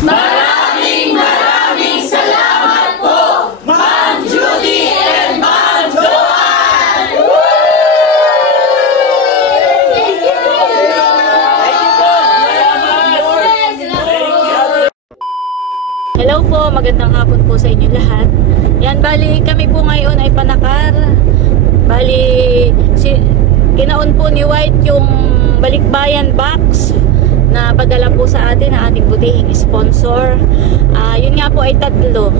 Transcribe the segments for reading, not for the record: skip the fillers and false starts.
Maraming salamat po, Ma'am Judy and Ma'am Joanne! Thank you! Hello po, magandang hapon po sa inyo lahat. Yan, bali kami po ngayon ay panakar. Bali, kinaon po ni White yung balikbayan box na padala po sa atin ng ating butihing sponsor. Yun nga po ay tatlo.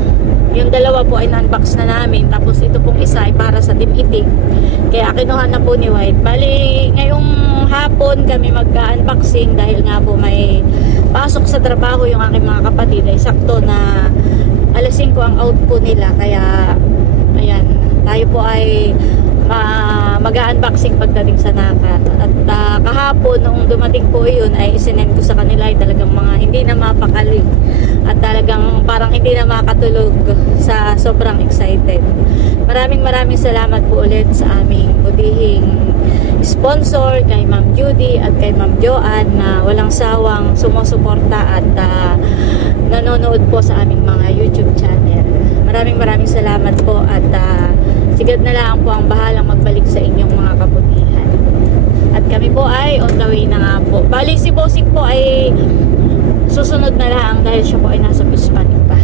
Yung dalawa po ay non-box na namin. Tapos ito pong isa ay para sa Team Itig. Kaya kinuha na po ni White. Bali, ngayong hapon kami magka-unboxing dahil nga po may pasok sa trabaho yung aking mga kapatid. Ay sakto na alas 5 ang out po nila. Kaya, ayan, tayo po ay mag-unboxing pagdating sa Nakar. At kahapon nung dumating po yun ay isinend ko sa kanila ay talagang mga hindi na mapakali at talagang parang hindi na makatulog sa sobrang excited. Maraming salamat po ulit sa aming butihing sponsor, kay Ma'am Judy at kay Ma'am Joanne na walang sawang sumusuporta at nanonood po sa aming mga YouTube channel. Maraming salamat po at sigad na lang po ang bahalang magbalik sa inyong mga kabutihan. At kami po ay on the way na nga po. Bali si Bossing po ay susunod na lang dahil siya po ay nasa Hispanic pa.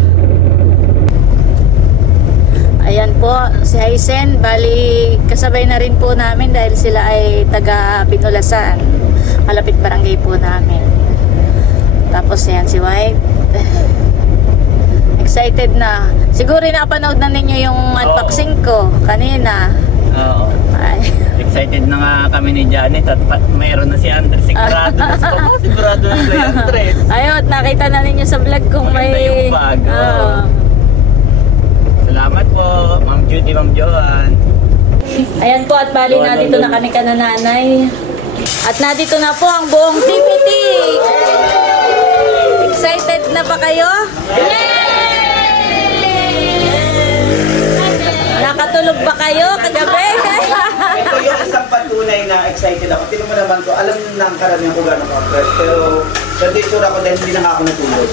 Ayan po si Haisen. Bali kasabay na rin po namin dahil sila ay taga Binulasan. Malapit barangay po namin. Tapos yan si White. Excited na. Siguro napanood na ninyo yung unboxing ko kanina. Oo. Excited na nga kami ni Janet at mayroon na si Andres. Sigurado na sigurado na si Andres. Ayun, nakita na ninyo sa vlog kung may... yung bag. Salamat po, Ma'am Judy, Ma'am Joanne. Ayan po at bali na dito na kami kanananay. At nandito na po ang buong TPT. Excited na pa kayo? Nakatulog ba kayo kagabi? Ito yung isang patunay na excited ako. Tingnan mo naman ko, alam nyo na ang karamihan ko gano'n ako. Pero sa ditsura ko dahil hindi na ako natulog.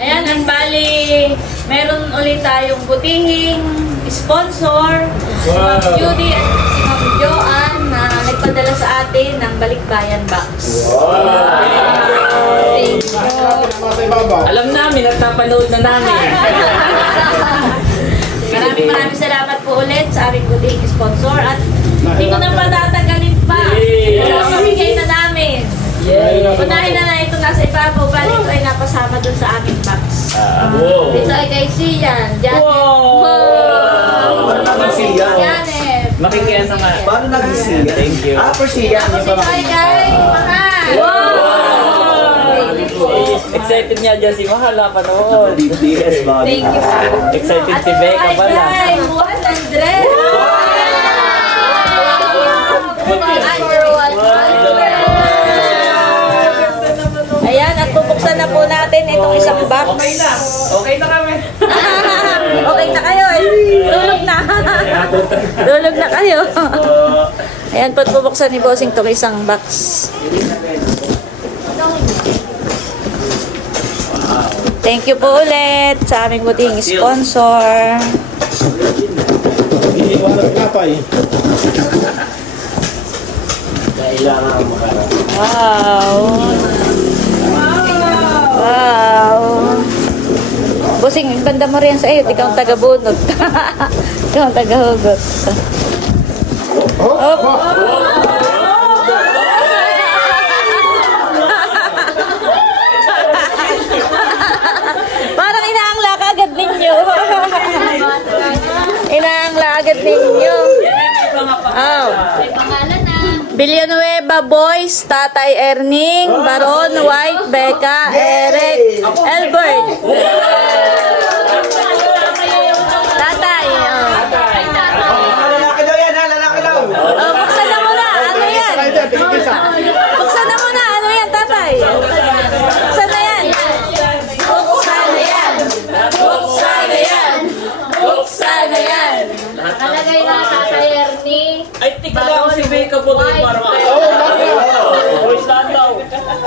Ayan, ang bali, meron ulit tayong butihing sponsor, si Ma'am Judy at si Ma'am Joanne na nagpadala sa atin ng balikbayan box. Thank you. Alam namin at napanood na namin. Maraming salamat po ulit sa aming butihing sponsor at hindi ko na patatagalin pa. Pamigay na namin. Unahin na ito nasa ibabaw, balik ito ay napasama dun sa aming box. Ito ay kay Sian, Janet. Paano naging Sian? Janet. Makikiyasa nga. Paano naging Sian? Thank you. For Sian. Tapos ito ay kay Mahal. Excited niya dyan si Mahal na panood. Thank you. Excited si Becca pala. At ito ay kay Juan Andres. Ayan, at bubuksan na po natin itong isang box. Okay na kami. Okay na kayo eh. Tulog na. Tulog na kayo. Ayan po, bubuksan ni Bossing itong isang box. Thank you po ulit sa aming butihing sponsor. Wow. Wow. Bossing, banda mo rin sa iyo. Ikaw ang taga-bunod. Ikaw ang taga-hugot. Oh. Parang inaangla ka agad ninyo. Inaangla agad ninyo. Oh. Villanueva Boys, Tatay Erning, Baron, White, Becca, Eric, Albert. Tatay. Lalaki daw yan ha, lalaki daw. Buksan na muna. Ano yan? Buksan na muna. Ano yan, Tatay? Buksan na yan. Buksan na yan. Buksan na yan. Buksan na yan. Nakalagay na Tatay Ernie. Ay, tika lang si Becca po. Para Oo, Boys lang daw.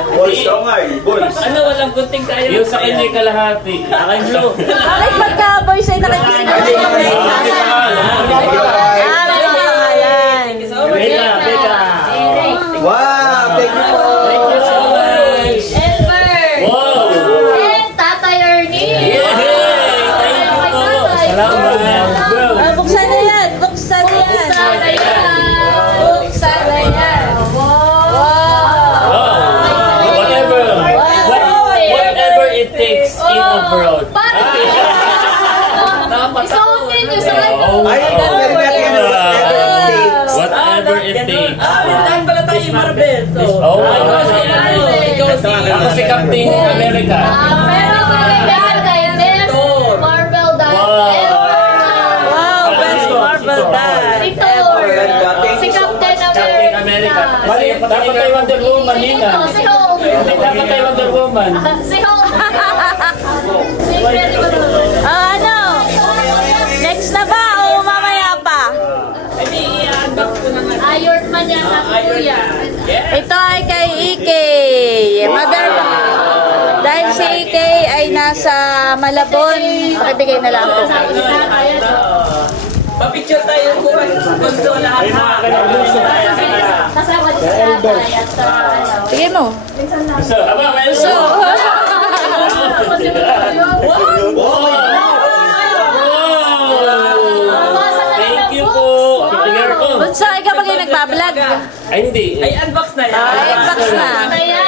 Boys, Tongar, boys. Ano, walang gunting tayo. Yung sa kanya yung kalahati. Akin blue. Bakit pagka boys ay nakikinig? Ay, May pangalan. Beka, Beka. Wow, thank you po. Thank you so much. Elmer! Wow. And Tatay Ernie! Yay! Thank you po. Salamat. Bro. Buksan na yan! Buksan na yan! Buksan na yan! Buksan na yan! Whatever it takes in abroad. Isuot ninyo sa ano? Ay, meron natin yan. Whatever it takes. Tahan pala tayo yung Marvel. So, Oh, ikaw ako si Captain America. Pero kailangan kayo Best Marvel Dad ever! Wow! Best Marvel dad! Si Thor! Thank Si you so Captain Captain America. America! Dapat tayo Wonder Woman yun ah. Si Hulk! Dapat tayo Wonder Woman. Si Hulk! Si Incredible Hulk! Ano? Next na ba o mamaya pa? Iron Man yan ang kuya. Ito ay kay Ike. Mother, dahil si Ike ay nasa Malabon, pakibigay na lang po. papicture tayo kung gusto lahat. Kasama si tatay at sa ano. Sige mo. So, aba, may So, Thank you po. Kitingar ko. Bunso, ikaw ba kayo nagbablog? Ay, hindi. Ay, unbox na yan. Ay, box na.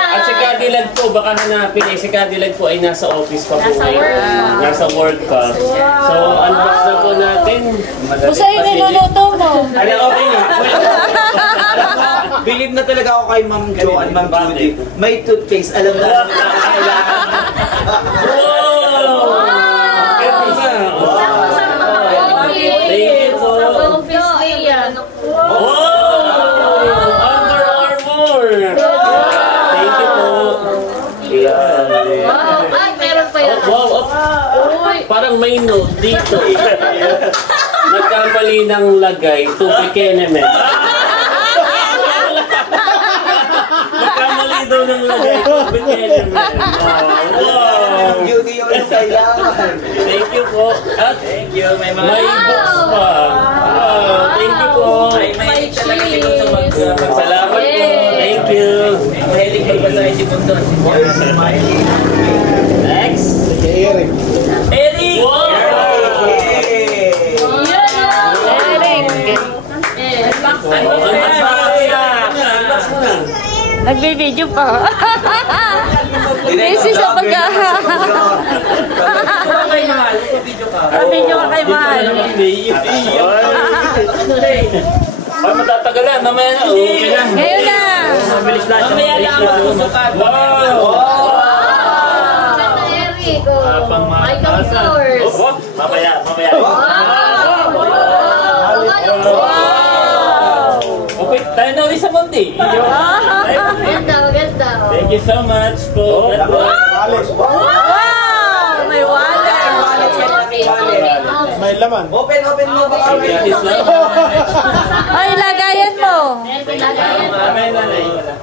At si Cadillac po, baka hanapin eh. Si Cadillac po ay nasa office pa po Nasa ngayon. work pa. Nasa work pa. So, unbox na po natin. Bunso, yung niluluto mo. Ano, okay na. Believe na talaga ako kay Ma'am Jo at Ma'am Judy. May toothpaste, alam na alam na kailangan. Wow! Ganda. Thank you po. Wow! Under Armour! Thank you po. Ayan. Ay, meron pa yan. Wow! Parang may note dito. Nagkamali ng lagay to Bekenemen. Nagkamali daw ng lagay to Bekenemen. Wow! Judy yung kailangan. Thank you po. At Thank you. May mga... may books pa. Wow! Thank you po. May talaga si Bunso Salamat po. Thank you. Mahilig magbasahin si Bunso. Next. Eric! Wow! Nagbibideo pa. Busy sa Kay Mahal, video ka. Video ka kay Mahal. Ay, matatagalan. Mamaya na. Okay na. Ngayon na. Mabilis lang. Mamaya lang magsusukat. Wow! Ganda, Eric. Oh. Habang Michael Kors. Oh, mamaya. Okay, tayo na ulit sa Monday. Ganda, maganda. Thank you so much po. Wow! May wallet. May laman. Open mo baka Thank you so much. Ay, lagayan mo. Mamaya na na.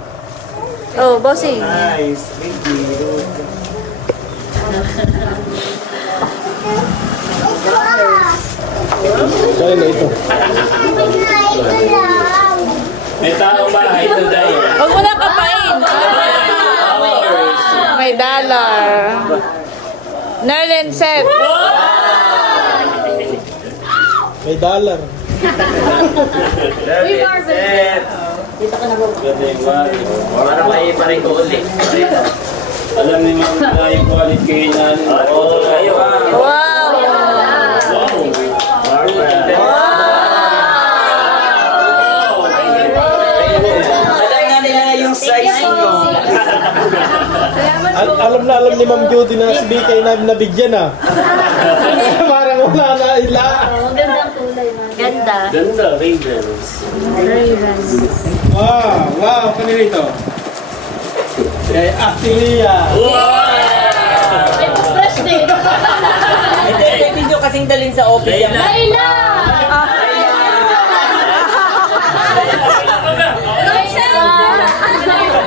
Oh, bossing. Nice. Thank you. Kaya na ito. May taong bahay today. Huwag mo na kapain. May dollar. Nerlin set. May dollar. Uy, Marvel. Para may pareho ulit. Alam ni Ma'am na yung quality kayo na. Oh, kayo. Wow. Alam nga nila yung size mo. Alam na alam ni Ma'am Judy na si BK na nabigyan ah. Parang wala na ila. Magandang kulay, man. Ganda. Ganda, Ravens. Wow, kanina ito. Kay Actilia. May fresh din. Ito video kasing dalhin sa office. Layla!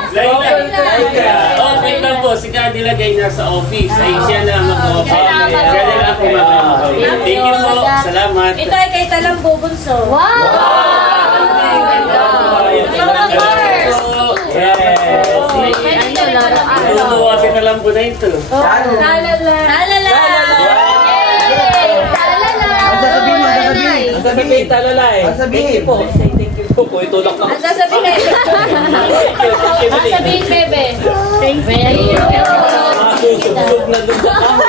Laila. nilagay na sa office. Ay, siya na mag-office. Salamat. Siya na lang po mag-office. Thank you po. Salamat. Ito ay kay Talambo Bunso. Wow! Ang ganda. Mga cars! Tutuwa si Talambo na ito. Talala. Talala. Ang sasabihin mo, ang sasabihin. Ang sabi kay Talalay. Ang sabihin. Thank you po. Say thank you po. Kung itulak na. Ang sasabihin. Ang sabihin, bebe. Thank you. Masusubsub na dun sa kahon.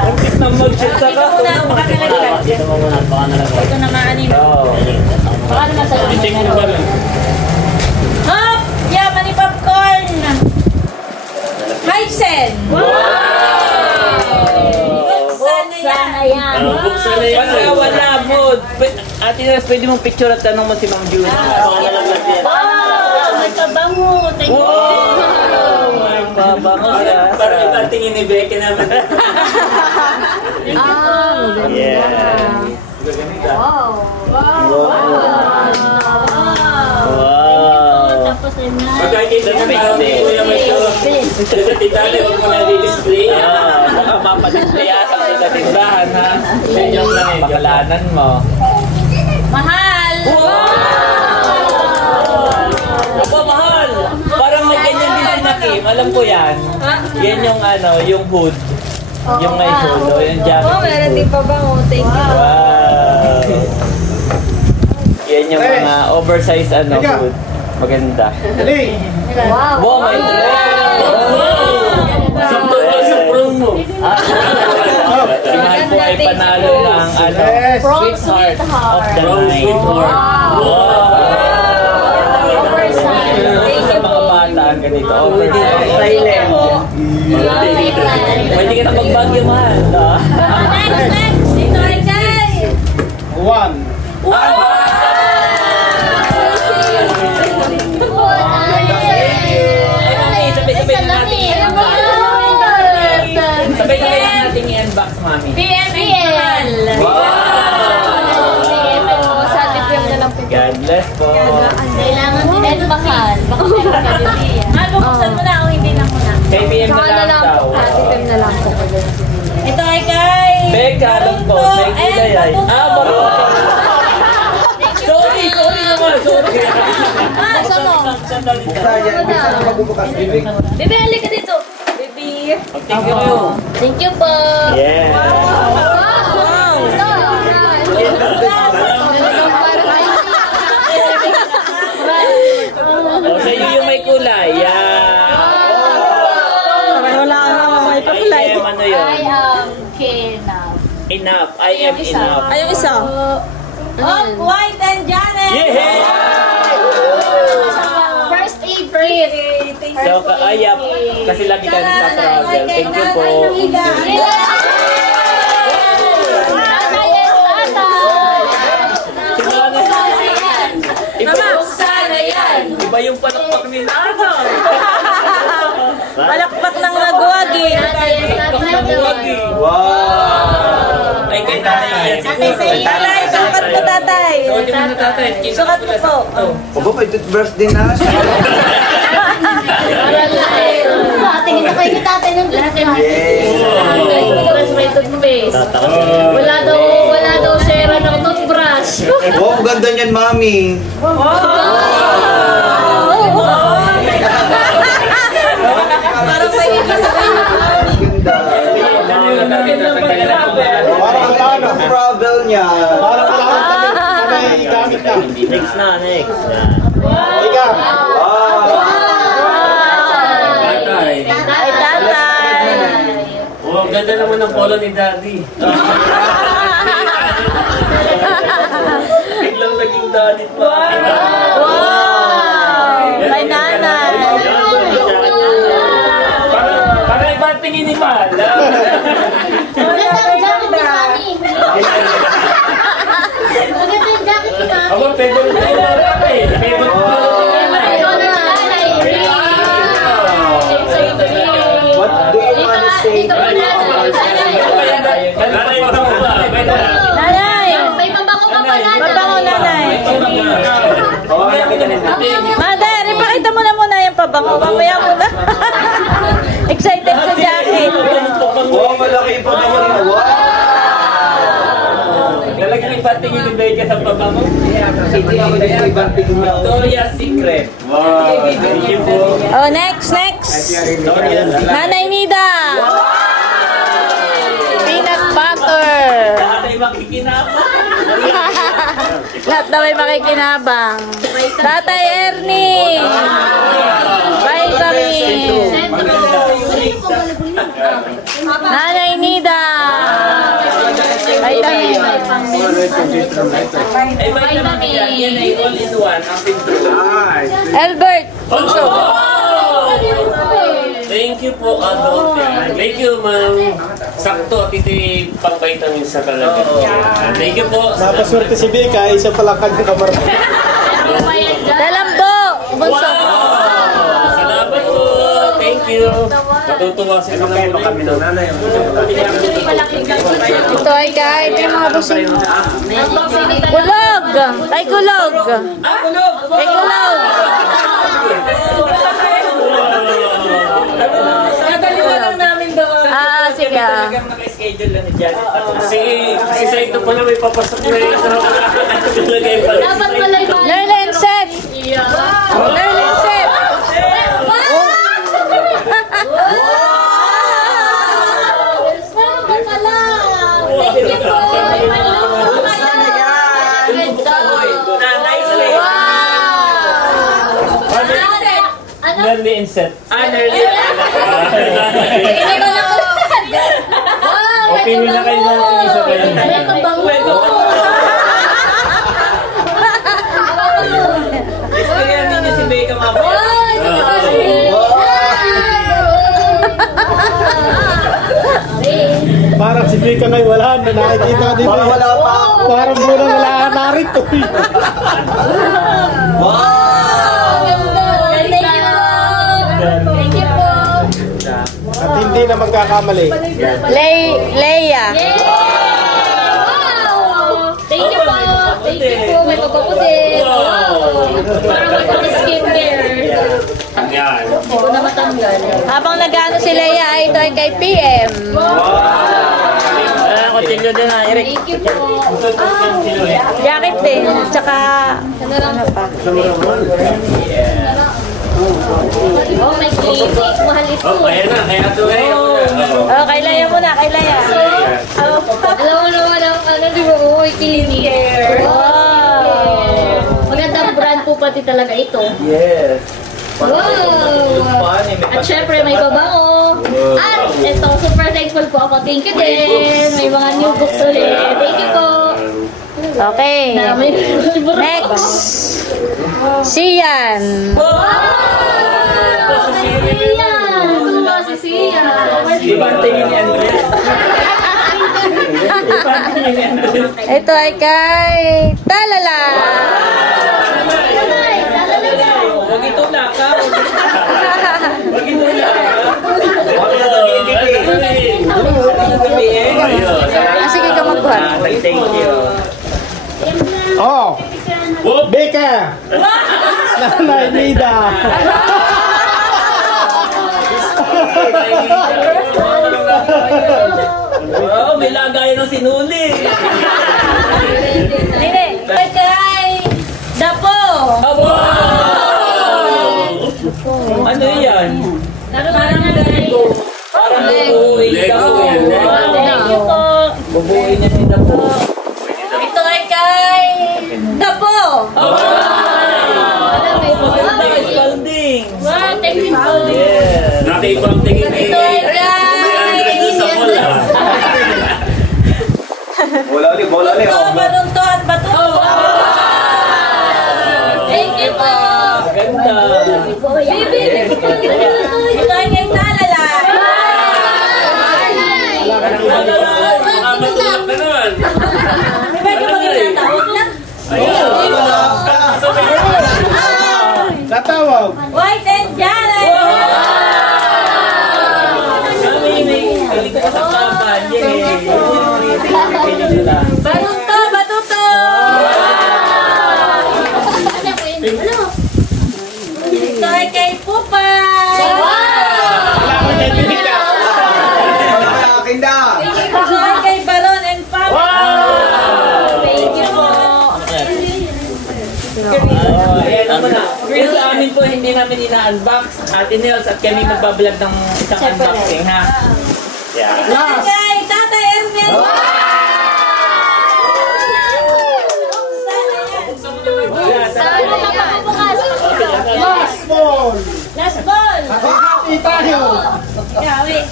Ang tip na mag-shit sa kahon. Dito mo muna, baka nalagay. Ito na maanin. Oo. Baka naman sa I-check mo ba lang? Hop! Yaman ni popcorn! Hypesen! Sana yan. Buksan na yan. Pagka wala mo, Ate Nas, pwede mong picture at tanong mo si Ma'am June. Baka nalagay yan. Wow! May kabango! Thank you! Ay, babango siya. Parang iba tingin ni Becky naman. Yeah. Wow! Wow. Tapos ay na. Pagkakita ng tao ni Kuya Macho. Sa titali, huwag mo na di-display. Baka mapadisplay ata sa tindahan, ha? Joke lang eh. Pakalanan mo. Mahal! Aba, mahal! Parang may ganyan din si Nakim. Alam ko yan. Yan yung ano, yung hood. Yung may hood, o yung jacket. Oh, meron din pa bang? Oh, thank you. Wow! Yan yung mga oversized ano, hood. Maganda. Wow! Wow, may dress! Sakto ka sa promo. Si Mahal po ay panalo ng ano, From Sweetheart of Sweetheart. the Night. Sweetheart. Oversized. Sa mga bata ang ganito, oversized. Silent. Pwede ka na magbagyo, Mahal. Next, next! Dito ay kay! One. Ay, Mami, sabay-sabay na natin. Sabay-sabay na natin i-unbox, Mami. PML! God bless po. Kailangan din ito bakal. Baka meron ka din. Mahal, bubuksan mo na o hindi na muna? Kay PM na lang daw. na lang po ko din. Ito ay kay... Becca, alam po. Thank you, Dayay. Baruto. Sorry naman. Sorry. Buksan mo. Buksan yan. Buksan ang magbubukas. Bibig. Bebe, halika dito. Baby. Thank you kayo. Thank you po. Yeah. Wow! O, sa iyo yung may kulay. Yeah. Wala ka naman may I am ano yun? I am Kenab. Enough. I am enough. Ay, yung isa. Oh, White and Janet! Yeah! First aid kit. So, ayap. Kasi lagi tayo nagsa-travel. Thank you po. Iba yung palakpak ni Nana. Palakpak ng nagwagi. Wow! Ay, kay tatay yan siguro. Tatay, sukat mo tatay. So, di mo na tatay. Sukat mo po. Opo, may toothbrush din na. Tingin na kayo ni tatay ng lahat. Yes! Wala daw sera ng toothbrush. Wow, ang ganda niyan, Mami. Parang may iba sa kanya. Ganda. Parang ang travel niya. Parang kailangan kami gamit na. Next na, next. Ika. Wow! Tatay. Ay, tatay. Oh, ang ganda naman ng polo ni Daddy. Biglang naging daddy pa. Wow! Kay nanay. Para iba ang tingin ni Mahal. Maganda ang jacket ni Mami. Maganda yung jacket ni Mami. Ako, favorite ko na rin eh. Favorite ko na rin. Ito na nanay. What do you want to say? Dito po nanay. Nanay! May mabango pa pa nanay. Mabango nanay. Oo, nakita rin natin. Mother, ipakita mo na muna yung pabango. Mamaya mo na. Excited sa jacket. Wow, malaki pa naman. Wow! Talagang ipatingin ni Becca sa pabango. Victoria's Secret. Wow! Thank you po. Oh, next. Nanay Nida. Peanut butter. Lahat ay makikinabang. Lahat daw ay makikinabang. Tatay Ernie. Vitamin. Nanay Nida. Vitamin. Ay, vitamin yan. Yan ay all-in-one. Ang pintro. Albert. Punso. Thank you po, Adolfo. Thank you, ma'am. Sakto, ito yung pang-vitamin sa talaga. Thank you po. Napaswerte si Bika, isa pala kanyang kamar. Dalambo. Bunso. Salamat po. Thank you. Matutuwa sila ng kami daw. Ito ay kahit yung mga busing. Kulog. Kay Kulog. Kay Kulog. Ah, sige. Naka-schedule lang ni Janet. Si Saito pala may papasok na yun. Dapat pala yung Nerlin set. Nerlin set. Nerly Inset. Nerly. Okay na kayo na isa kayo. Kaya ninyo si Becca mamaya. Parang si Bika ngayon wala na nakikita dito. Wala pa. Parang muna wala narito. Wow! Thank you po. At hindi na magkakamali. Leia. Wow! Thank you po. Thank you po. May pagpaputi. Parang may skincare. Yan. Hindi ko na matanggal. Habang nag-ano si Leia, ito ay kay PM. Continue din na, Eric. Thank you po. Jacket din. Tsaka, ano pa. Oh, may clinic. Mahal ito. Kaya na, kaya ito eh. Oh, kay Leia muna, kay Leia. Alam mo naman ang ano, di ba? Oh, clinic. Wow. Magandang brand po pati talaga ito. Yes. Wow! At syempre may babango. At ito, super thankful po ako. Thank you din. May mga new books ulit. Thank you po. Okay. Na may libro. Next. Sian. Wow! Si Sian. Tuwa si Sian. Di ba ang tingin ni Andres? Di ba ang tingin ni Andres? Ito ay kay Talala. Huwag itulak ka. Huwag itulak ka. Sige ka magbuhat. Thank you. Oh! Bika! Nanay Nida! Wow, may lagayan ng sinuli. Hindi. Kay Dapo. Ano yan? Parang bubuuin ka. Thank you po. Bubuuin niya si Dapo. Ito ay kay Dapo. Spalding. Wow, thank you po. Yes. Nakibang tingin eh. Ito ay kay Bola ulit. Balunton. Bato. Thank you po. Ganda. Baby, Ito ay kay Talala. Matulak na naman. May ka maging natawag na. Natawag! White and Janet. Kami may galing ko sa kampanya eh. Batuto. Ayan naman na. Pero sa amin po, hindi namin ina-unbox. Ate Nels at kami magbablog ng isang unboxing, ha? Yeah. Okay, Tatay Ernest! Last ball! Happy tayo! Wait.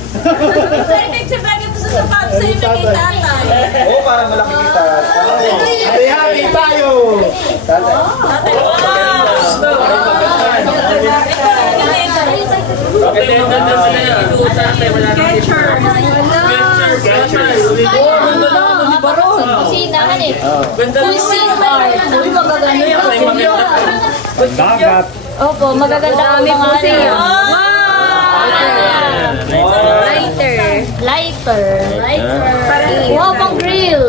Pwede siya bagay mo sa sapatos sa iyo kay Tatay. Oo, parang malaki kita. Happy tayo! Tatay, Kusinahan eh. Kusinahan. Uy, magaganda yung Dagat! Opo, magaganda ang mga kusina. Lighter. Wow, pang grill.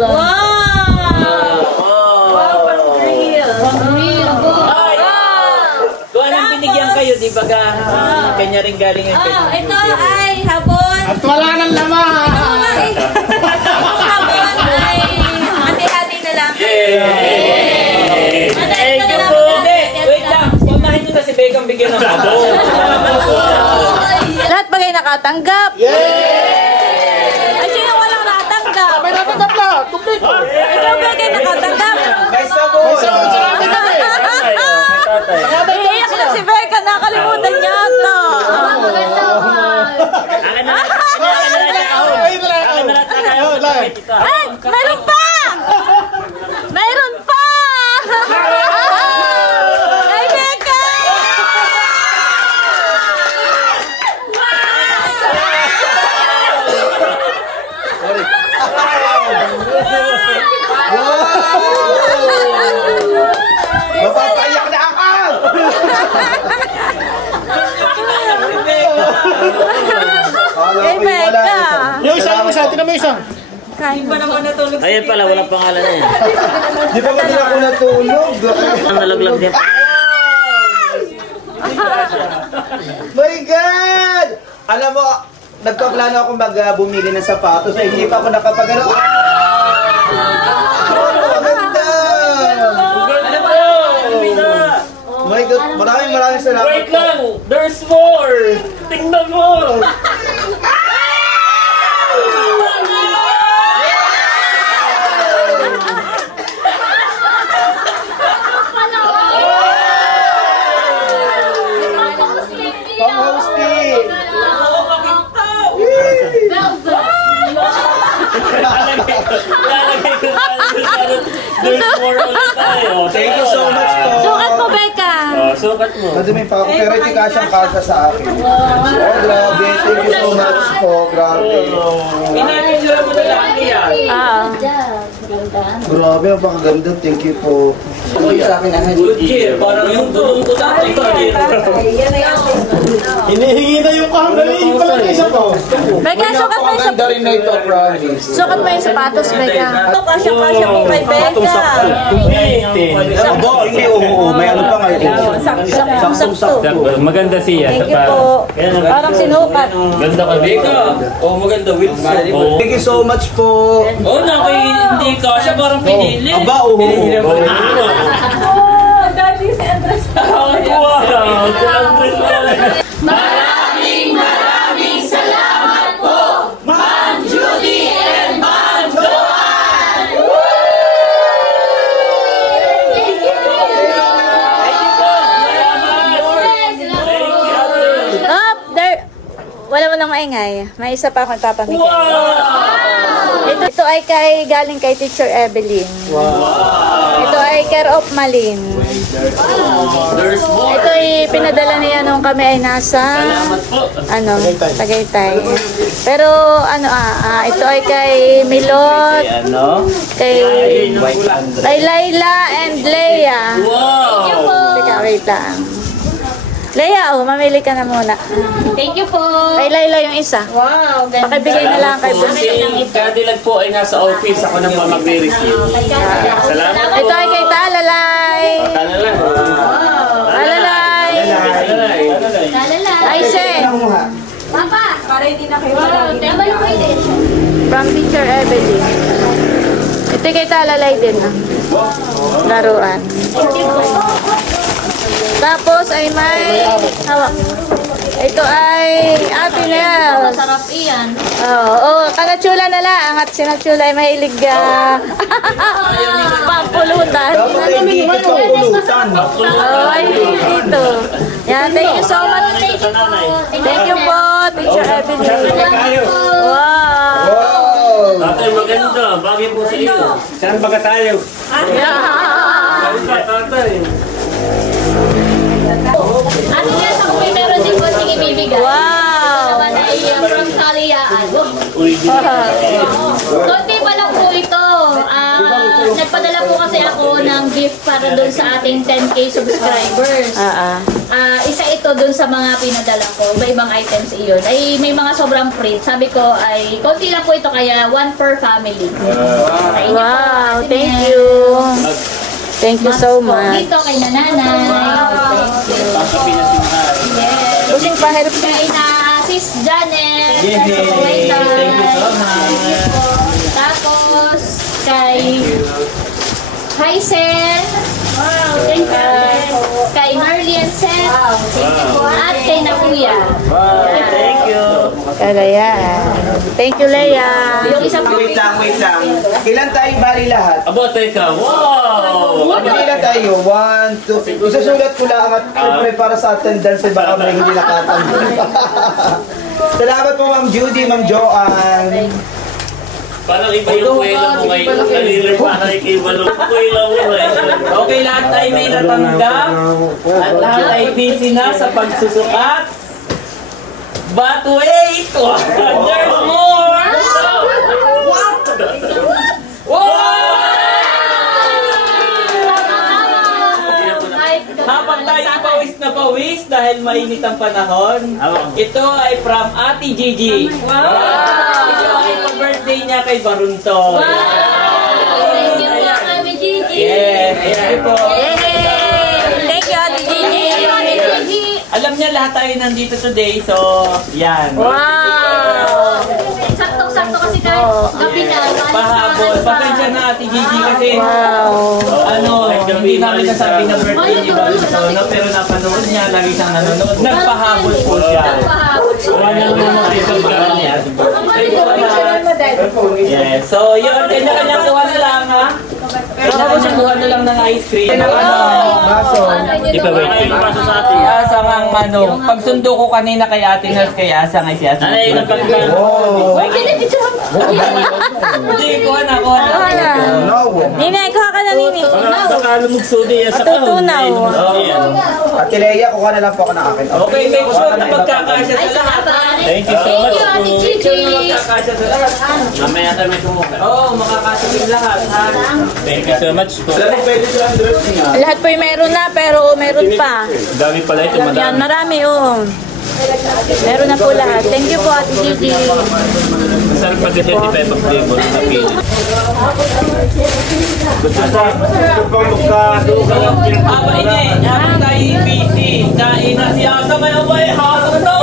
Kung anong binigyan kayo, di ba ka? Kanya rin galing ang ito ay habon. At wala nang laman! Habon ay hati-hati na lang. Thank you po! Hindi, wait lang. Pumahin nyo na si Beckham bigyan ng sabon. Lahat ba kayo nakatanggap? Yay! Ay, sino walang nakatanggap? May natanggap na! Kumplito! Ikaw ba kayo nakatanggap? May sabon! Iiyak na si Becca, nakalimutan niya ito. Akin na lang. Ay, meron pa! Meron pa! Ay, Becca! Mapapaiyak na ako! Kay Becca! Yung isa, tinan mo isa. Ayun pala, walang pangalan na yan. Di ba hindi ako natulog? Ang nalaglag din. My God! Alam mo, nagpaplano ako bumili ng sapatos ay hindi pa ako nakapagano. Maganda! My God, maraming salamat. Wait lang! There's more! Tingnan mo! Pang-hosting! There's more ulit tayo. Thank you so much po. Sukat mo, Becca! Sukat mo. Madumi pa ako, pero hindi kasyang kasya sa akin. Oh, grabe. Thank you so much po. Grabe. Pinapicture mo na lang niya. Grabe, ang pakaganda. Thank you po. Sa akin ang Good year. Parang yung tulong ko dati. Good year. Hinihingi na yung kahagaling pala ng isa ko. Becca, sukat mo yung Napakaganda rin na ito, promise. sukat mo yung sapatos, Becca. Ito, kasya-kasya mo kay Becca. Abo, hindi, oo. May ano pa ngayon. Sakto. Maganda siya. Thank you po. Parang sinukat. Ganda ka, Becca. Oh, maganda. Wilson. Oh, Thank you so much po. hindi ka. Siya parang pinili. Aba, oo. Dati si Andres. Wow! Si Andres pala. Maraming salamat po, Ma'am Judy and Ma'am Joanne! Wala mo nang maingay. May isa pa akong ipapamigay. Ito ay galing kay Teacher Evelyn. Ito ay care of Malin. Ito ay pinadala niya nung kami ay nasa Tagaytay. Pero ito ay kay Milot, kay Layla and Leia. Teka, wait lang. Leia, mamili ka na muna. Thank you po. Kay Layla yung isa. Wow, ganda. Pakibigay na lang kay Bus. Si Cadillac po ay nasa office. Ako nang mag-receive. Salamat. Ito ay kay Talalay. Tala lang. Talalay. Talala. Ay, Sen. Papa. Para hindi na kayo. Wow, tama yung kayo din. From Teacher Evelyn. Ito ay kay Talalay din. laruan. Tapos ay may hawak. Ito ay Ate Nel. Masarap iyan. Oo, kanachula na lang. At si Nachula ay mahilig pampulutan. Dapat ay dito pagpulutan. Oo, ay dito. Yan, thank you so much. Thank you po, Teacher Evelyn. Wow. Tatay, maganda. Bagay po sa iyo. Saan ba ka tayo? Saan ba tatay? Ano yan, ako may meron din konting ibibigay. Wow. Naman ay from Kaliyaan. Konti pa lang po ito. Nagpadala po kasi ako ng gift para doon sa ating 10K subscribers. Isa ito doon sa mga pinadala ko. Iba-ibang items iyon. Ay may mga sobrang print. Sabi ko ay konti lang po ito kaya one per family. Wow, thank you. Thank you so much. Dito kay nanay. Thank you. Yes. Busing pa-help Kay na Sis Janet. Yay! Thank you so much. Tapos kay Hysen. Wow, thank you. Kay Marlene Sen. Wow, thank you. At kay Nakuya. Wow, thank you. Kalaya. Thank you, Leia. Yung isang Wait lang. Ilan tayo bali lahat? Aba, teka. Wow! Ilan tayo? 1, 2. Isusulat ko lang at siyempre para sa attendance ay baka may hindi nakatanda. Salamat po Ma'am Judy, Ma'am Joanne. Parang iba yung kwela mo ngayon. Kanina parang iba yung kwela mo ngayon. Okay, lahat ay may natanggap. At lahat ay busy na sa pagsusukat. But wait! There's more! Habang tayo pawis na pawis dahil mainit ang panahon, ito ay from Ate Gigi. Ito ay pa-birthday niya kay Barunto. Thank you po, Ate Gigi. Yes, thank you po. Thank you, Ate Gigi. Alam niya lahat tayo nandito today, so yan. Wow. Saktong-sakto kasi kahit gabi na. Pahabol. Pasensya na Ate Gigi kasi Wow. hindi namin nasabi na birthday ni Barunto, no? Pero napanood niya, lagi siyang nanonood. Nagpahabol po siya. Yes. So, yun. Kanya-kanya kuha na lang, ha? Kanya-kanya kuha na lang ng ice cream. Baso. Asang ang pagsundo ko kanina kay Ate Nels, kay Asang ay si Asang. Ay, napagkano. Oh. Hindi, kuha na. No. Nini, kuha ka na, Nini. Baka lumugso din yan sa kahon. Matutunaw. Ate Leia, kuha na lang po ako ng akin. Okay, make sure na magkakasya sa lahat. Thank you so much po. Make sure na magkakasya sa lahat. Mamaya tayo may sumuka. Oo, makakasya sa lahat, ha? Thank you so much po. Alam mo, pwede silang dress niya. Lahat po yung meron na, pero meron pa. Dami pala ito, Yan, madami. marami, oo. Meron na po lahat. Thank you po, Ate Gigi. Masarap pag kasi di pa flavor sa pilit. Aba, ini. Habang tayo busy. Kain na si Asang. Ay, abay, hasang to.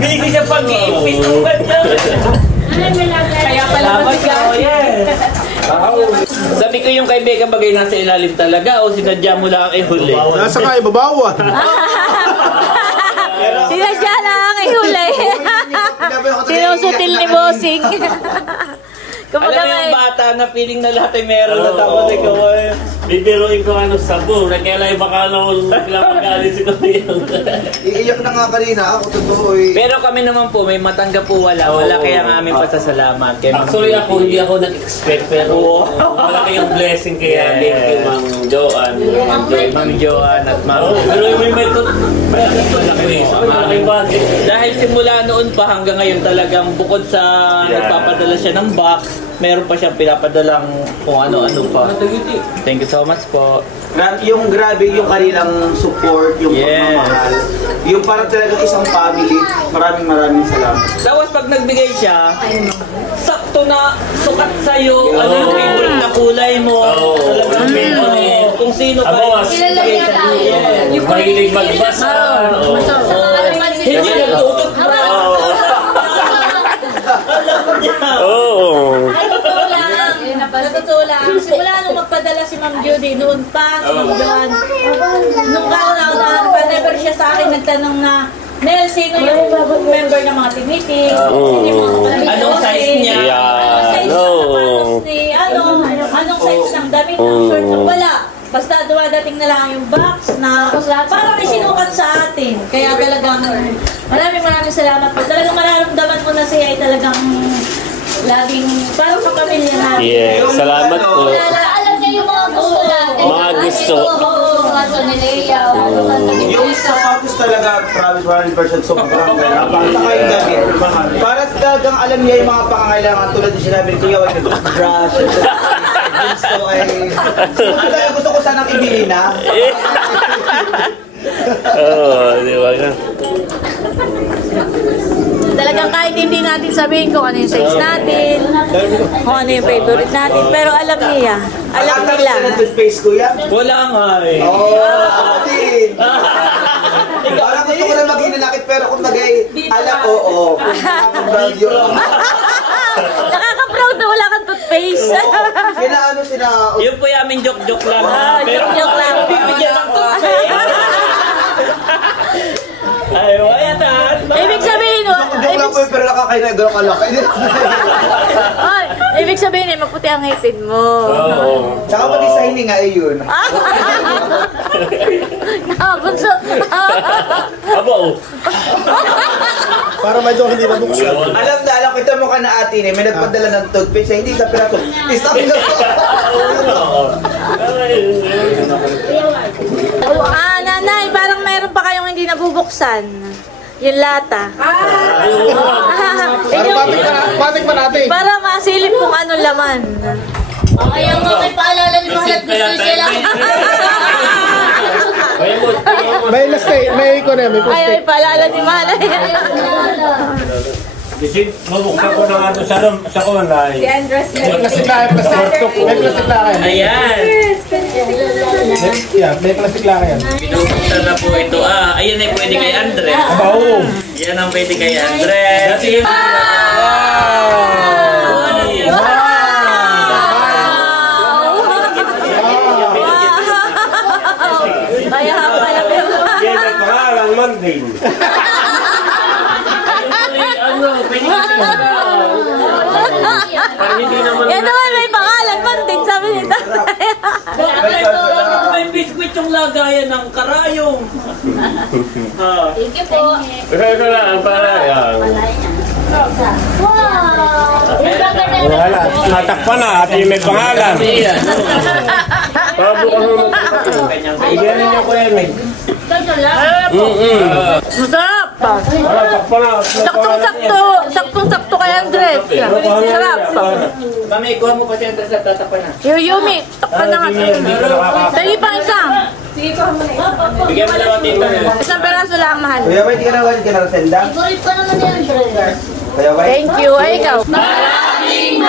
Busy siya pag-iipis ng kanya. Kaya pala siya. Oh, yes. Sabi ko yung kaibigan bagay nasa ilalim talaga o sinadya mo lang ay huli. Nasa ka, ibabawan. Sinasya lang ihuli. Sinusutil ni Bossing. Alam Kumbaga mo may... yung bata na feeling na lahat ay meron na tapos ikaw ay... Bibiruin ko ano sabo. Kaya baka biglang magalit si Kuya. Iiyak na nga kanina ako, totoo eh. Pero kami naman po, may matanggap po wala. Wala kaya ang aming pasasalamat. Kay Ma'am Actually Gigi. ako, hindi ako nag-expect pero malaki yung blessing kaya thank you Ma'am Joanne. Ma'am Joanne at Ma'am... Pero may malaking bagay. Dahil simula noon pa hanggang ngayon talagang bukod sa nagpapadala siya ng box, meron pa siyang pinapadalang kung ano-ano pa. Thank you so much po. Yung grabe, yung kanilang support, yung pagmamahal. Yung parang talagang isang family. Maraming salamat. Tapos pag nagbigay siya, sakto na sukat sa'yo, ano yung favorite na kulay mo. Talagang favorite. Kung sino ka Abo, nagbigay sa iyo. Yung mahilig magbasa. Hindi nagtutok na. Alam niya. Oo. Ay, totoo lang. Sa totoo lang, simula nung magpadala si Ma'am Judy, noon pa, si Ma'am Joan, nung kauna-una, never siya sa akin nagtanong na, Nel, sino yung member ng mga tiniting? Anong size niya? Anong size ng sapatos ni, anong size ng damit ng short? Wala. Basta dumadating na lang yung box na parang isinukat sa atin. Kaya talagang maraming salamat po. Talagang mararamdaman ko na siya ay talagang laging parang kapamilya natin. Yeah, salamat po. Alam niya yung mga gusto natin. Mga gusto. Mga sonilaya. Yung sapatos talaga, promise 100% sobrang ganda. Saka yung damit. Para talagang alam niya yung mga pangangailangan tulad yung sinabi ni Kuya, wag yung brush, gusto ay... Gusto ko sanang ibili na. Oo, di ba ka? Talagang kahit hindi natin sabihin kung ano yung size natin, kung ano yung favorite natin, pero alam niya. Alam nila. Nakatapos na ng toothpaste, Kuya? Wala nga eh. Oo, ako din. Parang gusto ko na maging nanakit pero kung bagay, alam, oo. Nakaka-proud na wala kang toothpaste. Kinaano sila... Yun po yamin joke-joke lang. Pero joke lang. bibigyan ng toothpaste. Ay, wala na. Ibig sabihin, Joke lang po yun, pero nakakainag ako kalaki. Oy, ibig sabihin eh, maputi ang ngipin mo. Oo. Tsaka pati sa hininga eh yun. Nakabunso. Abo. Para medyo hindi nabuksan. Alam kita mo ka na atin eh, may nagpadala ng toothpaste, hindi sa pirato. Isang Nanay, parang meron pa kayong hindi nabubuksan. Yung lata. Patik pa natin. Para masilip kung ano laman. Kaya nga may paalala ni Mahalat gusto sila. May lastay, may may Ay, plastic. paalala ni Malay. Kasi mabuksan ko na nga doon sa kulay. May plastic lang, may plastic lang yan. Ayan. Yeah, may plastic lang yan. Pinubuksan na po ito. Ayan ay pwede kay Andres. Abaw. Yan ang pwede kay Andres. Dati yun. Kaya pala Yan ang pangalan man din. Ano, pwede ka parang hindi naman yan naman may pangalan man din, sabi ni tatay. Bakit may biskwit yung lagayan ng karayong? Thank you po. Ito lang, para yan. Wow! Yung bagay na Wala, natakpan na at yung may pangalan. Pabo ka naman. Ibigyan ninyo ko yan eh. Ganyan lang. Masarap. Wala, takpan na. Saktong-sakto kay Andres. Sarap. Mami, ikuha mo pa si Andres at tatapan na. Yumi, takpan na nga. Dali pa isa. Bigyan mo lang dito. Isang peraso lang, mahal. Kuya, wait, di ka na senda? Favorite pa naman yan, Andres. Kuya, wait. Thank you. Ay, ikaw. Maraming